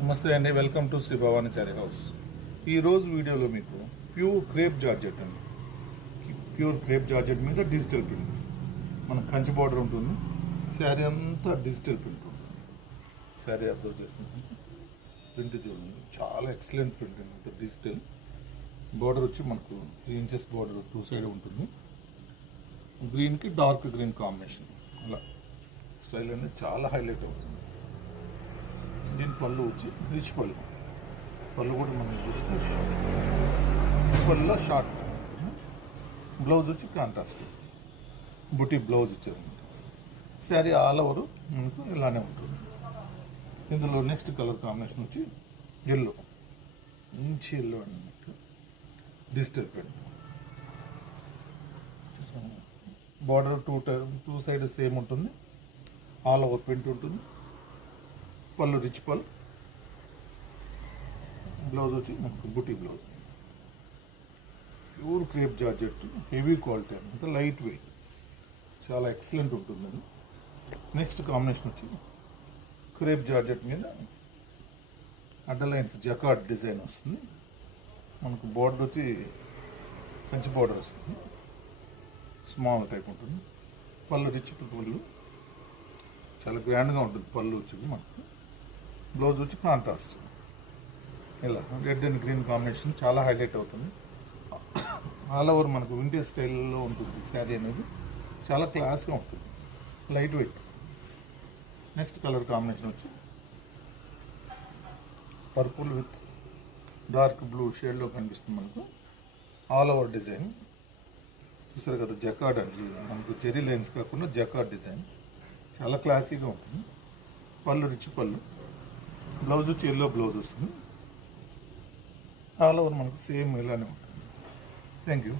నమస్తే అండి, welcome to Shri Bhavani sari house. ఈరోజు వీడియోలో మీకు ప్యూర్ క్రేప్ జార్జెట్ అండి. ప్యూర్ క్రేప్ జార్జెట్ మీద డిజిటల్ ప్రింట్. మన కంచి బార్డర్ ఉంటుంది, శారీ అంతా డిజిటల్ ప్రింట్ ఉంటుంది. శారీ అబ్జర్వ్ చేస్తుంది, ప్రింట్ చూడండి, చాలా ఎక్సలెంట్ ప్రింట్ ఉంటుంది. డిజిటల్ బార్డర్ వచ్చి మనకు 3 ఇంచెస్ బార్డర్ 2 సైడ్ ఉంటుంది. గ్రీన్కి డార్క్ గ్రీన్ కాంబినేషన్, అలా స్టైల్ అనేది చాలా హైలైట్ అవుతుంది. దీని పళ్ళు వచ్చి రిచ్ పళ్ళు కూడా మనం చూస్తే పళ్ళులో షార్ట్. బ్లౌజ్ వచ్చి కాంట్రాస్ట్ బుటీ బ్లౌజ్ ఇచ్చారు. శారీ ఆల్ ఓవర్ మనకు ఇలానే ఉంటుంది. ఇందులో నెక్స్ట్ కలర్ కాంబినేషన్ వచ్చి ఎల్లో, మంచి ఎల్లో అన్నట్టు digital print. Border two side same ఉంటుంది, ఆల్ ఓవర్ ప్రింట్ ఉంటుంది. పళ్ళు రిచ్ పళ్ళు, బ్లౌజ్ వచ్చి మనకు బుటీ blouse. Pure crepe georgette, heavy quality అంటే లైట్ వెయిట్, చాలా ఎక్సలెంట్ ఉంటుంది అది. నెక్స్ట్ కాంబినేషన్ వచ్చి క్రేప్ జార్జెట్ మీద అడ్డలైన్స్ జకార్డ్ డిజైన్ వస్తుంది. మనకు బార్డర్ వచ్చి కంచి బార్డర్ వస్తుంది, స్మాల్ టైప్ ఉంటుంది. పళ్ళు రిచ్ పళ్ళు, చాలా గ్రాండ్గా ఉంటుంది పళ్ళు వచ్చి మనకు. బ్లౌజ్ వచ్చి కాంట్రాస్ట్, ఇలా రెడ్ అండ్ గ్రీన్ కాంబినేషన్ చాలా హైలైట్ అవుతుంది. ఆల్ ఓవర్ మనకు వింటేజ్ స్టైల్లో ఉంటుంది శారీ అనేది, చాలా క్లాస్గా ఉంటుంది, light weight. Next colour combination వచ్చి పర్పుల్ విత్ డార్క్ బ్లూ షేడ్లో కనిపిస్తుంది మనకు. ఆల్ ఓవర్ డిజైన్ చూసారు కదా, జకార్డ్ అండి, మనకు చెరీ లైన్స్ కాకుండా జకార్డ్ డిజైన్, చాలా క్లాసీగా ఉంటుంది. పళ్ళు రిచ్ పళ్ళు, బ్లౌజ్ వచ్చి ఎల్లో బ్లౌజ్ వస్తుంది. ఆల్ ఓవర్ మనకు సేమ్ ఇలానే ఉంటుంది. Thank you.